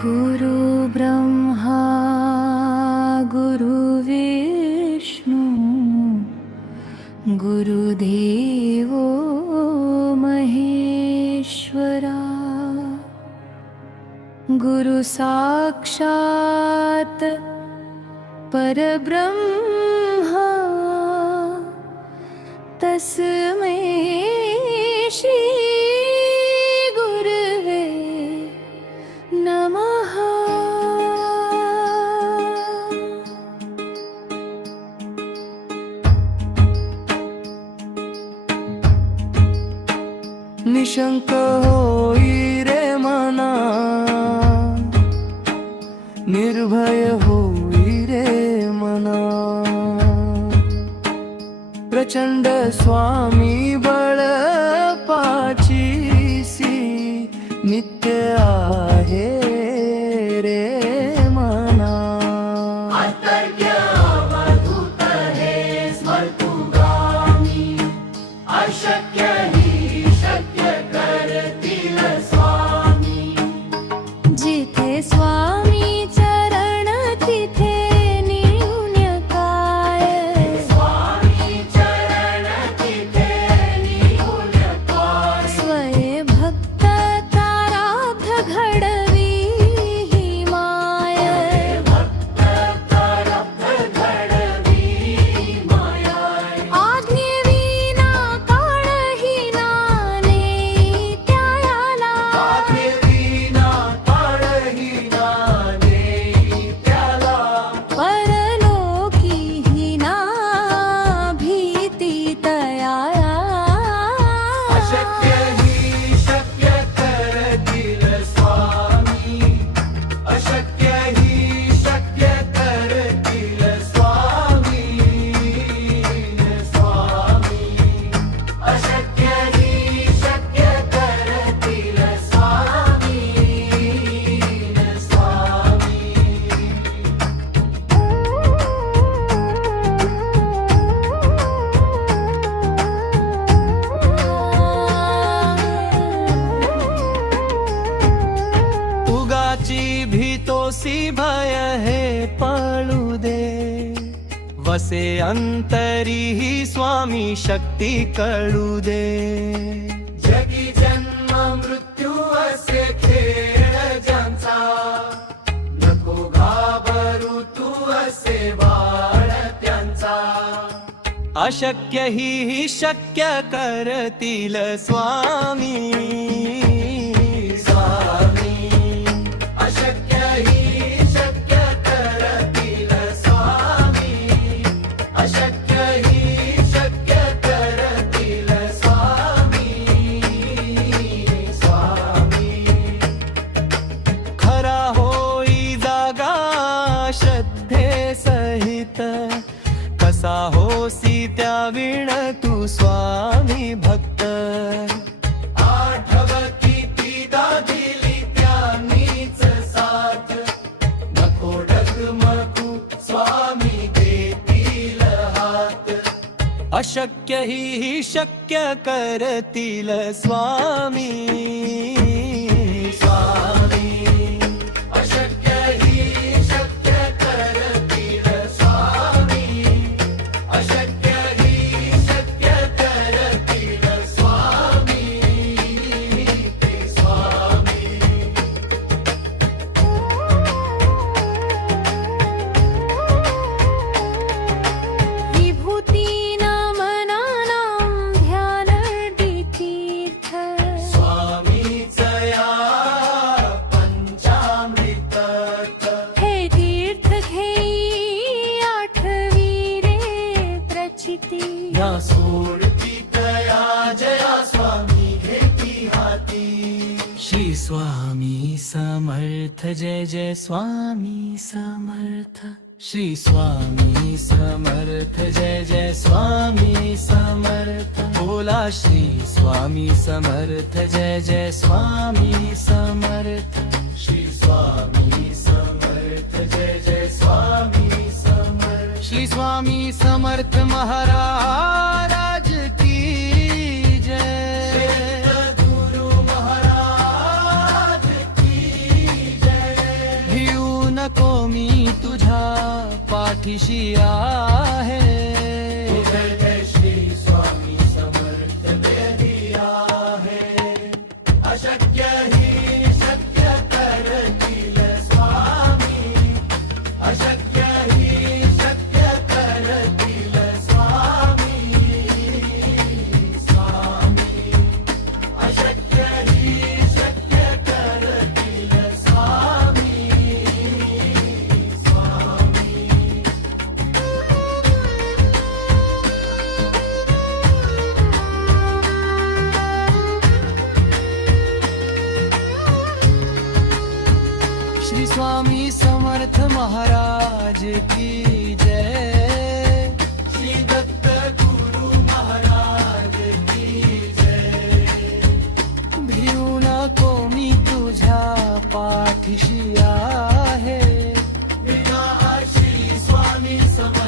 गुरु ब्रह्मा गुरु विष्णु गुरुदेवो महेश्वरा गुरु साक्षात् परब्रह्मा तस्मै श्री गुरवे नमः। निशंक होई रे मना, निर्भय होई रे मना, प्रचंड स्वामी बळ पाचीसी नित्य आहे रे मना। अवधूत हे स्मर्तुगामी, अशक्य ही शक्य करतील स्वामी। जिथे स्वामी चरण तिथे न्यून्य काय, स्वामी चरण तिथे न्यून्य काय। स्वये भक्त तारार्थ घडवी ही माय, भक्त प्रारब्ध घडवी माया। आज्ञेविना काळही नाने त्याला, आज्ञेविना काळही नाने त्याला। परलोकी ही ना भीती तयाला। अशक्य ही शक्य करतील स्वामी, अशक्य ही शक्य करतील स्वामी। स्वामी अशक्य ही शक्य करतील स्वामी। स्वामी उगाची भीतोसी भय हे पळू दे, वसे अंतरी ही स्वामी शक्ती कळू दे। जगी जन्म मृत्यू असे खेळ ज्यांचा, नको घाबरू तू असे बाळ त्यांचा। अशक्य ही शक्य करतील स्वामी। स्वामी अशक्य ही शक्य करतील स्वामी, अशक्य ही शक्य करतील स्वामी। स्वामी खरा होई जागा श्रद्धे सहित, कसा होसी त्या विण तू स्वामी भक्त। आठव कितीदा दिली त्यांनीच साथ, नको डगमगू स्वामी देतील हात। अशक्य ही शक्य करतील स्वामी। स्वामी अशक्य ही शक्य करतील स्वामी, अशक्य ही शक्य करतील स्वामी। ते स्वामी विभूती नाम नानाम ध्यान तीर्थ, स्वामीच या पंचामृत। हे तीर्थ घेई आठवी रे प्रचिती। या सोडती तया जया स्वामी घेती हाती। श्री स्वामी समर्थ जय जय स्वामी समर्थ। श्री स्वामी समर्थ जय जय स्वामी समर्थ। बोला श्री स्वामी समर्थ जय जय स्वामी समर्थ। श्री स्वामी समर्थ जय जय स्वामी समर्थ। श्री स्वामी समर्थ महाराज की जय। गुरु महाराज की जय। पाठीशी आहे. जय जय श्री स्वामी समर्थ वेदी आहे. अशक्य ही शक्य करतील स्वामी. अशक्य ही शक्य करतील स्वामी. स्वामी अशक्य ही शक्य करतील स्वामी. स्वामी श्री स्वामी समर्थ महाराज की जय. श्री दत्त गुरु महाराज की जय. भिवू नको मी तुझ्या पाठीशी आहे. बिना श्री स्वामी समर्थ